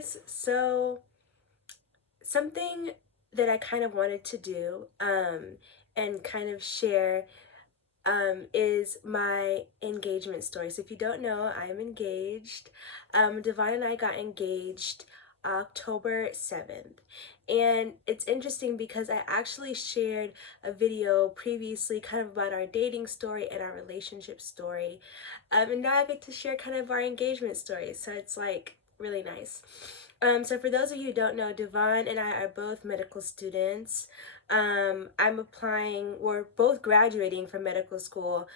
guys. So something that I kind of wanted to do and kind of share is my engagement story. So if you don't know, I'm engaged. Devon and I got engaged October 7th. And it's interesting because I actually shared a video previously kind of about our dating story and our relationship story. And now I get to share kind of our engagement story. So it's like really nice. So for those of you who don't know, Devon and I are both medical students. We're both graduating from medical school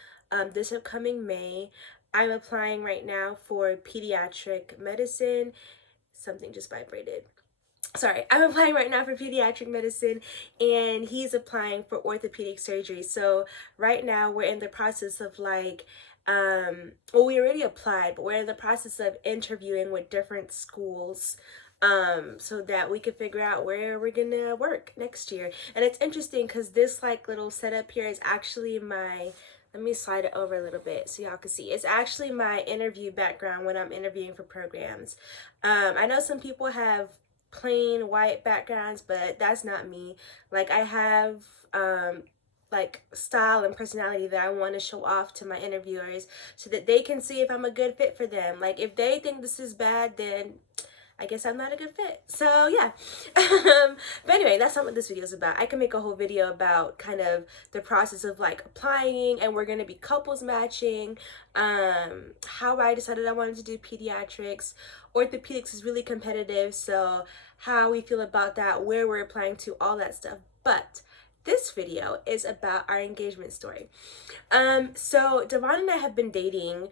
this upcoming May. I'm applying right now for pediatric medicine. Something just vibrated. Sorry, I'm applying right now for pediatric medicine, and he's applying for orthopedic surgery. So right now we're in the process of we already applied, but we're in the process of interviewing with different schools so that we could figure out where we're gonna work next year. And it's interesting because this like little setup here is actually my, let me slide it over a little bit so y'all can see. It's actually my interview background when I'm interviewing for programs. I know some people have plain white backgrounds, but that's not me. Like I have like style and personality that I want to show off to my interviewers so that they can see if I'm a good fit for them. Like if they think this is bad, then I guess I'm not a good fit. So yeah. But anyway, that's not what this video is about. I can make a whole video about kind of the process of like applying, and we're gonna be couples matching, how I decided I wanted to do pediatrics. Orthopedics is really competitive, so how we feel about that, where we're applying to, all that stuff. But this video is about our engagement story. So Devon and I have been dating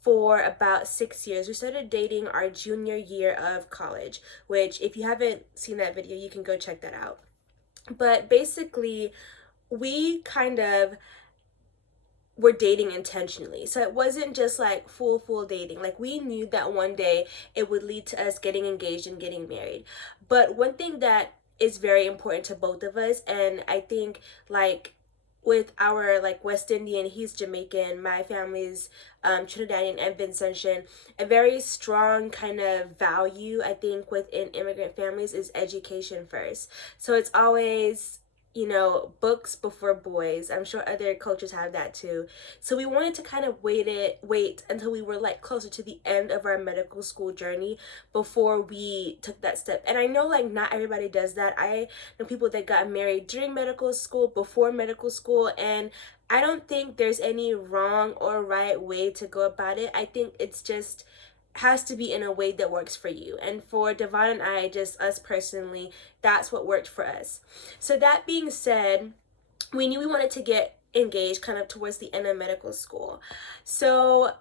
for about 6 years. We started dating our junior year of college, which if you haven't seen that video, you can go check that out. But basically, we kind of were dating intentionally. So it wasn't just like full dating. Like we knew that one day it would lead to us getting engaged and getting married. But one thing that is very important to both of us, and I think like with our like West Indian, he's Jamaican, my family's Trinidadian and Vincentian, a very strong kind of value I think within immigrant families is education first. So it's always, you know, books before boys. I'm sure other cultures have that too. So we wanted to kind of wait until we were like closer to the end of our medical school journey before we took that step. And I know like not everybody does that. I know people that got married during medical school, before medical school, and I don't think there's any wrong or right way to go about it. I think it's just has to be in a way that works for you. And for Devon and I, just us personally, that's what worked for us. So that being said, we knew we wanted to get engaged kind of towards the end of medical school. So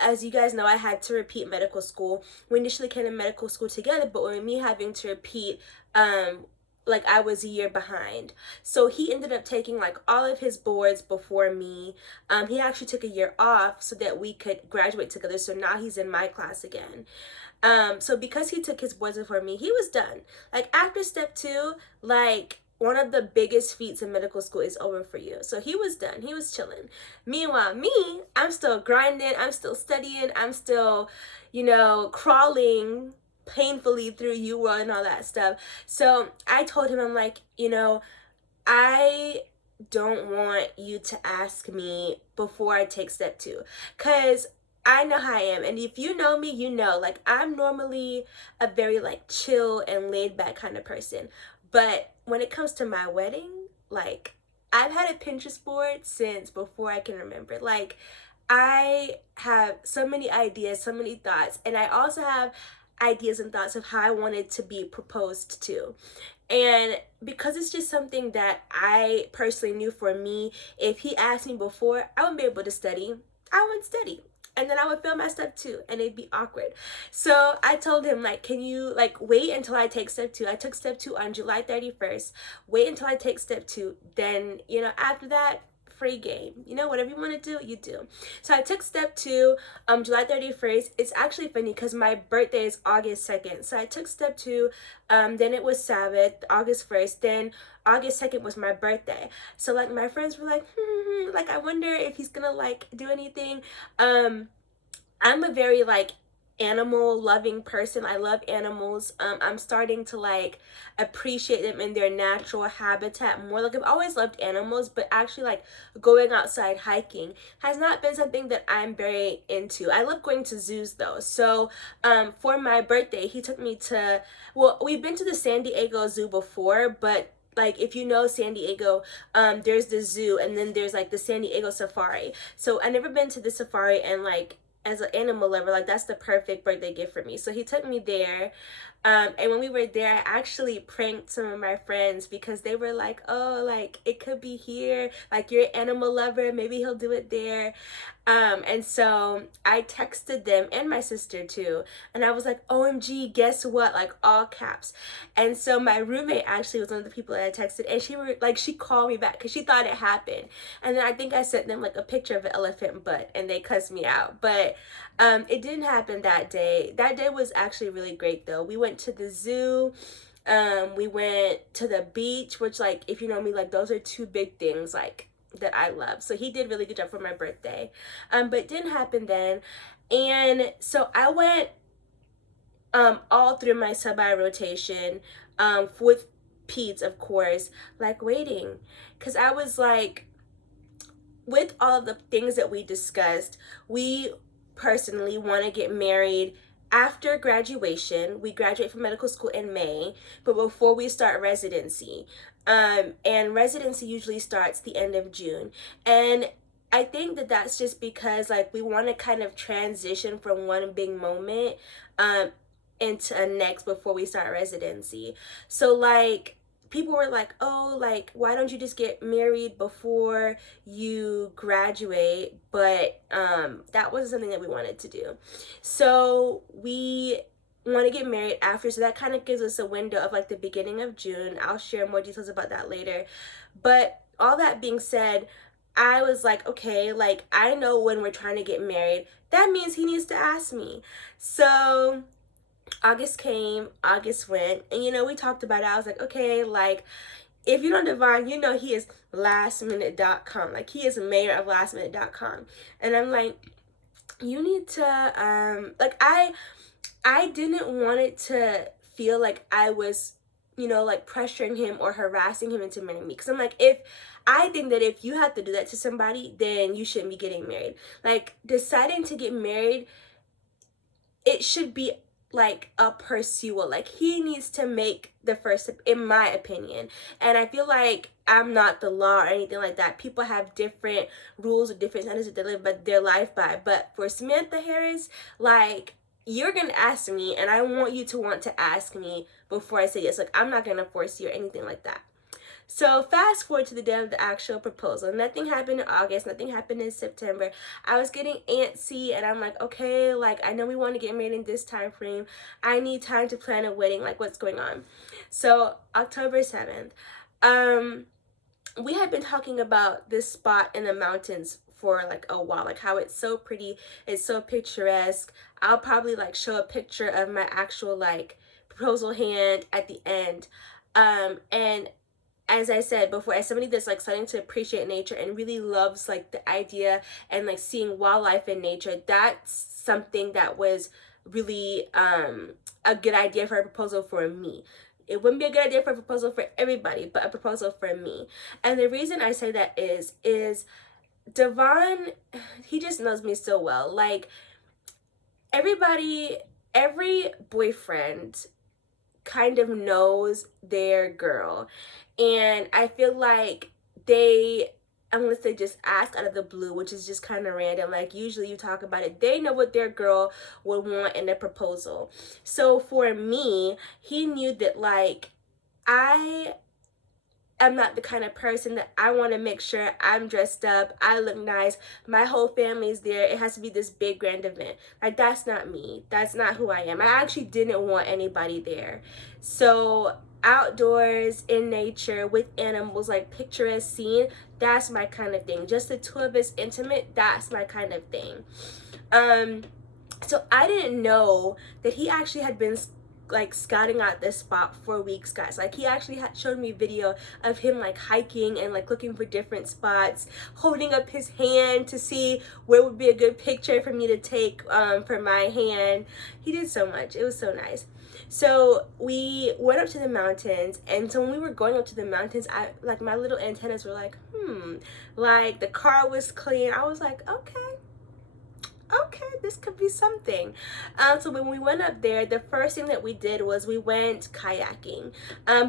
as you guys know, I had to repeat medical school. We initially came to medical school together, but with me having to repeat, like I was a year behind. So he ended up taking like all of his boards before me. He actually took a year off so that we could graduate together. So now he's in my class again. So because he took his boards before me, he was done. Like after step 2, like one of the biggest feats in medical school is over for you. So he was done. He was chilling. Meanwhile, me, I'm still grinding. I'm still studying. I'm still, you know, crawling painfully through UWorld and all that stuff. So I told him, I'm like, you know, I don't want you to ask me before I take step 2, because I know how I am. And if you know me, you know, like I'm normally a very like chill and laid back kind of person. But when it comes to my wedding, like I've had a Pinterest board since before I can remember. Like I have so many ideas, so many thoughts, and I also have ideas and thoughts of how I wanted to be proposed to. And because it's just something that I personally knew for me, if he asked me before, I wouldn't be able to study. I wouldn't study. And then I would fail my step 2 and it'd be awkward. So I told him, like, can you like wait until I take step 2? I took step 2 on July 31st. Wait until I take step 2. Then, you know, after that, free game. You know, whatever you want to do, you do. So I took step 2 July 31st. It's actually funny because my birthday is August 2nd. So I took step 2, then it was Sabbath, August 1st, then August 2nd was my birthday. So like my friends were like, like I wonder if he's gonna like do anything. I'm a very like animal loving person. I love animals. I'm starting to like appreciate them in their natural habitat more. Like I've always loved animals, but actually like going outside hiking has not been something that I'm very into. I love going to zoos though. So for my birthday, he took me to, well, we've been to the San Diego Zoo before, but like if you know San Diego, there's the zoo and then there's like the San Diego Safari. So I never been to the safari, and like as an animal lover, like that's the perfect birthday gift for me. So he took me there. And when we were there, I actually pranked some of my friends because they were like, oh, like it could be here. Like you're an animal lover, maybe he'll do it there. And so I texted them and my sister too. And I was like, OMG, guess what? Like all caps. And so my roommate actually was one of the people that I texted, and she called me back because she thought it happened. And then I think I sent them like a picture of an elephant butt and they cussed me out. But it didn't happen that day. That day was actually really great though. We went to the zoo. We went to the beach, which like if you know me, like those are two big things like that I love. So he did a really good job for my birthday. But it didn't happen then. And so I went all through my sub-I rotation with peds, of course, like waiting, because I was like, with all of the things that we discussed, we personally want to get married after graduation. We graduate from medical school in May, but before we start residency. And residency usually starts the end of June. And I think that that's just because like we want to kind of transition from one big moment into a next before we start residency. So like people were like, oh, like why don't you just get married before you graduate? But that wasn't something that we wanted to do. So we want to get married after, so that kind of gives us a window of like the beginning of June. I'll share more details about that later. But all that being said, I was like, okay, like I know when we're trying to get married, that means he needs to ask me. So August came, August went, and you know, we talked about it. I was like, okay, like if you know Devon, you know he is lastminute.com. Like he is mayor of lastminute.com. And I'm like, you need to like I didn't want it to feel like I was, you know, like pressuring him or harassing him into marrying me. Because I'm like, I think that if you have to do that to somebody, then you shouldn't be getting married. Like deciding to get married, it should be like a pursuit. Like he needs to make the first step, in my opinion. And I feel like I'm not the law or anything like that. People have different rules or different standards that they live their life by. But for Samantha Harris, like you're gonna ask me, and I want you to want to ask me before I say yes. Like I'm not gonna force you or anything like that. So fast forward to the day of the actual proposal. Nothing happened in August. Nothing happened in September. I was getting antsy, and I'm like, okay, like I know we want to get married in this time frame. I need time to plan a wedding. Like what's going on? So October 7th, we had been talking about this spot in the mountains for like a while, like how it's so pretty, it's so picturesque. I'll probably like show a picture of my actual like proposal hand at the end. And as I said before, as somebody that's like starting to appreciate nature and really loves like the idea and like seeing wildlife in nature, that's something that was really a good idea for a proposal for me. It wouldn't be a good idea for a proposal for everybody, but a proposal for me. And the reason I say that is Devon, he just knows me so well. Like every boyfriend kind of knows their girl. And I feel like unless they just ask out of the blue, which is just kind of random, like usually you talk about it, they know what their girl would want in a proposal. So for me, he knew that like I'm not the kind of person that I want to make sure I'm dressed up, I look nice, my whole family's there, it has to be this big grand event. Like that's not me. That's not who I am. I actually didn't want anybody there. So outdoors, in nature, with animals, like picturesque scene, that's my kind of thing. Just the two of us intimate, that's my kind of thing. So I didn't know that he actually had been like scouting out this spot for weeks, guys. Like he actually had showed me video of him like hiking and like looking for different spots, holding up his hand to see where would be a good picture for me to take for my hand. He did so much. It was so nice. So we went up to the mountains, and so when we were going up to the mountains, I like my little antennas were like, like the car was clean. I was like, okay, this could be something. So when we went up there, the first thing that we did was we went kayaking,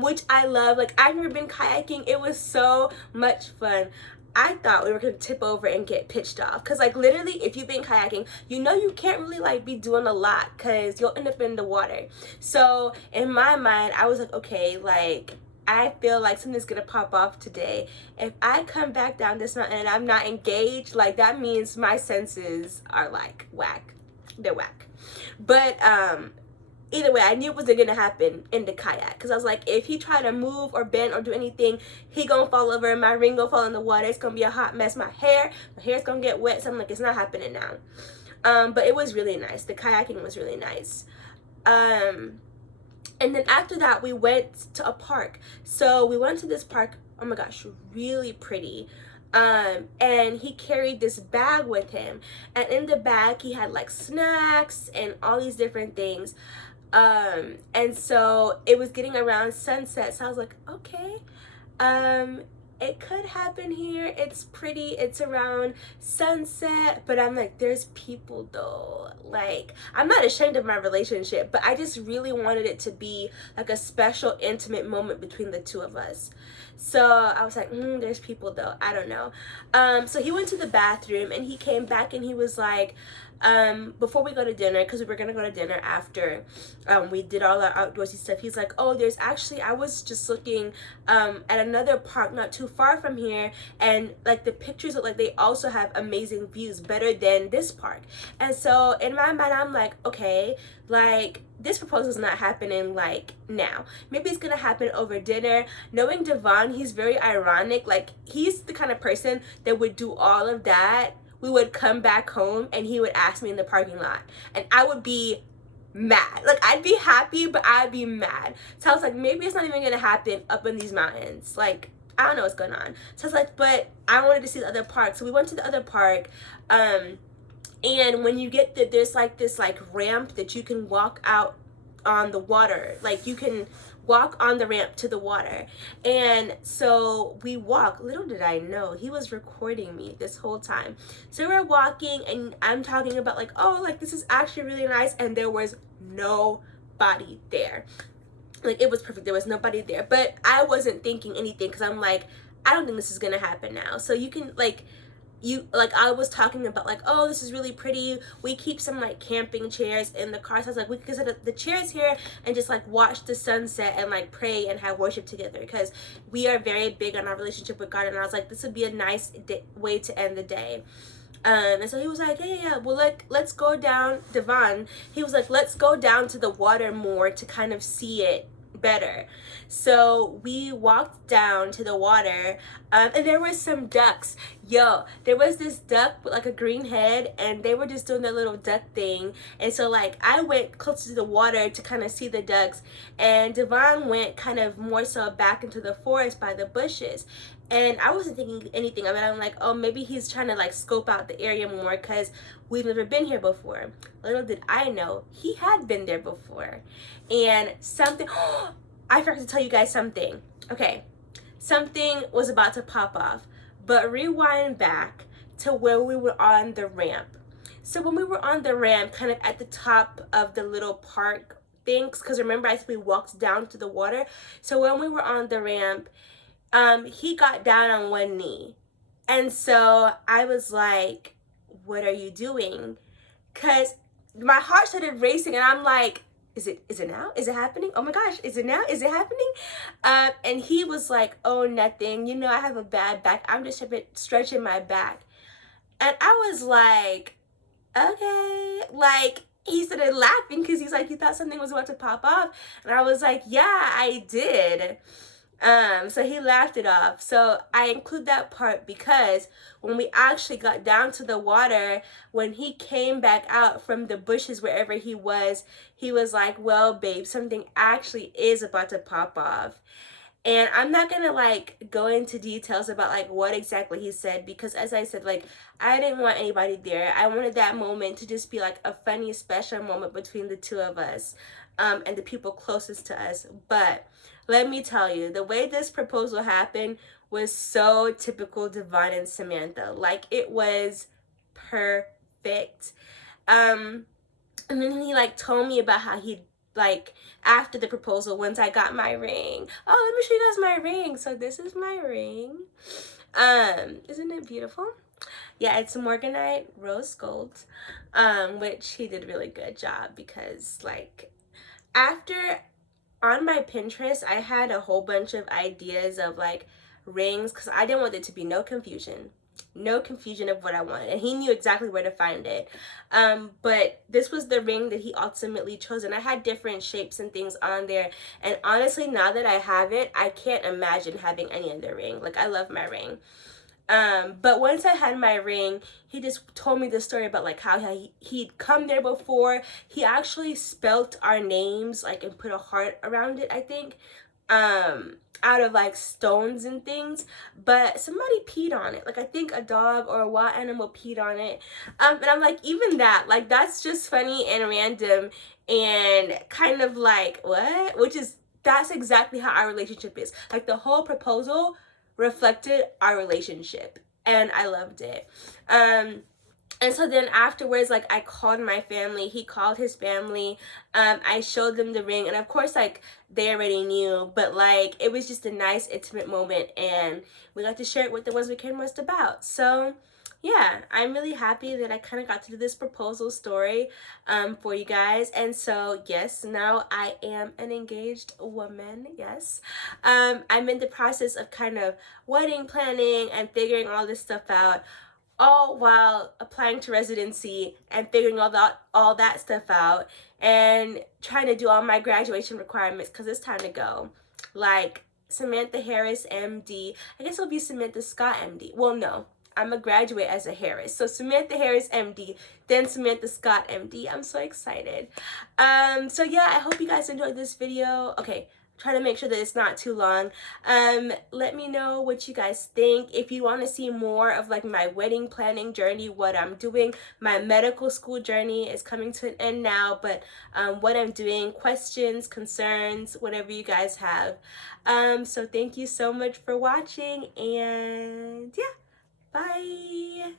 which I love. Like I've never been kayaking. It was so much fun. I thought we were gonna tip over and get pitched off, because like literally if you've been kayaking, you know you can't really like be doing a lot because you'll end up in the water. So in my mind I was like, okay, like I feel like something's gonna pop off today. If I come back down this mountain and I'm not engaged, like that means my senses are like whack. They're whack. But either way, I knew it wasn't gonna happen in the kayak, because I was like, if he tried to move or bend or do anything, he gonna fall over, my ring gonna fall in the water, it's gonna be a hot mess. My hair's gonna get wet. So I'm like, it's not happening now. But it was really nice. The kayaking was really nice. And then after that, we went to a park. So we went to this park, oh my gosh, really pretty. And he carried this bag with him, and in the bag he had like snacks and all these different things. And so it was getting around sunset, so I was like, okay, it could happen here. It's pretty, it's around sunset, but I'm like, there's people though. Like, I'm not ashamed of my relationship, but I just really wanted it to be like a special, intimate moment between the two of us. So I was like, there's people though. I don't know. So he went to the bathroom and he came back and he was like, before we go to dinner, because we were gonna go to dinner after we did all our outdoorsy stuff, he's like, oh, there's actually, I was just looking at another park not too far from here, and like the pictures look like they also have amazing views, better than this park. And so in my mind I'm like, okay, like this proposal is not happening like now. Maybe it's gonna happen over dinner. Knowing Devon, he's very ironic. Like he's the kind of person that would do all of that. We would come back home and he would ask me in the parking lot, and I would be mad. Like I'd be happy, but I'd be mad. So I was like, maybe it's not even gonna happen up in these mountains. Like I don't know what's going on. So I was like, but I wanted to see the other park. So we went to the other park. And when you get there, there's like this like ramp that you can walk out on the water. Like you can walk on the ramp to the water. And so we walk. Little did I know he was recording me this whole time. So we're walking and I'm talking about like, oh, like this is actually really nice, and there was nobody there. Like it was perfect. There was nobody there. But I wasn't thinking anything, because I'm like, I don't think this is gonna happen now. So you can like, I was talking about like, oh, this is really pretty. We keep some like camping chairs in the car. So I was like, we could set the chairs here and just like watch the sunset and like pray and have worship together, because we are very big on our relationship with God. And I was like, this would be a nice way to end the day. And so he was like, yeah, well, let's go down. Devon, he was like, let's go down to the water more to kind of see it better. So we walked down to the water, and there were some ducks. There was this duck with like a green head, and they were just doing their little duck thing. And so like I went closer to the water to kind of see the ducks, and Devon went kind of more so back into the forest by the bushes. And I wasn't thinking anything of it. I'm like, oh, maybe he's trying to like scope out the area more, because we've never been here before. Little did I know, he had been there before. And something, I forgot to tell you guys something. Okay, something was about to pop off, but rewind back to where we were on the ramp. So when we were on the ramp, kind of at the top of the little park things, because remember I said we walked down to the water. So when we were on the ramp, he got down on one knee. And so I was like, what are you doing? Because my heart started racing, and I'm like, is it now? Is it happening? Oh my gosh, is it now? Is it happening? And he was like, oh, nothing. You know, I have a bad back. I'm just stretching my back. And I was like, okay. Like, he started laughing because he's like, he thought something was about to pop off. And I was like, yeah, I did. So he laughed it off. So I include that part because when we actually got down to the water, when he came back out from the bushes wherever he was like, well, babe, something actually is about to pop off. And I'm not gonna like go into details about like what exactly he said, because as I said, like, I didn't want anybody there. I wanted that moment to just be like a funny, special moment between the two of us, and the people closest to us. But let me tell you, the way this proposal happened was so typical Devon and Samantha. Like, it was perfect. Um, and then he like told me about how he, like, after the proposal, once I got my ring, oh, let me show you guys my ring. So this is my ring. Isn't it beautiful? Yeah, it's a Morganite rose gold, which he did a really good job, because like, after, on my Pinterest, I had a whole bunch of ideas of like rings, because I didn't want there to be no confusion of what I wanted, and he knew exactly where to find it. But this was the ring that he ultimately chose, and I had different shapes and things on there, and honestly, now that I have it, I can't imagine having any other ring. Like, I love my ring. But once I had my ring, he just told me the story about like how he'd come there before. He actually spelt our names, like, and put a heart around it, I think, out of like stones and things. But somebody peed on it. Like, I think a dog or a wild animal peed on it. And I'm like, even that, like, that's just funny and random and kind of like, what? Which is, that's exactly how our relationship is. Like, the whole proposal reflected our relationship, and I loved it. And so then afterwards, like, I called my family, he called his family, I showed them the ring, and of course, like, they already knew, but like, it was just a nice intimate moment, and we got to share it with the ones we cared most about. So yeah, I'm really happy that I kind of got to do this proposal story for you guys. And so yes, now I am an engaged woman. Yes, I'm in the process of kind of wedding planning and figuring all this stuff out, all while applying to residency and figuring all that stuff out, and trying to do all my graduation requirements, because it's time to go. Like, Samantha Harris MD, I guess it'll be Samantha Scott MD. Well, no, I'm a graduate as a Harris, so Samantha Harris MD, then Samantha Scott MD. I'm so excited. So yeah, I hope you guys enjoyed this video. Okay, try to make sure that it's not too long. Let me know what you guys think. If you want to see more of like my wedding planning journey, what I'm doing, my medical school journey is coming to an end now, but what I'm doing, questions, concerns, whatever you guys have. So thank you so much for watching, and yeah, bye.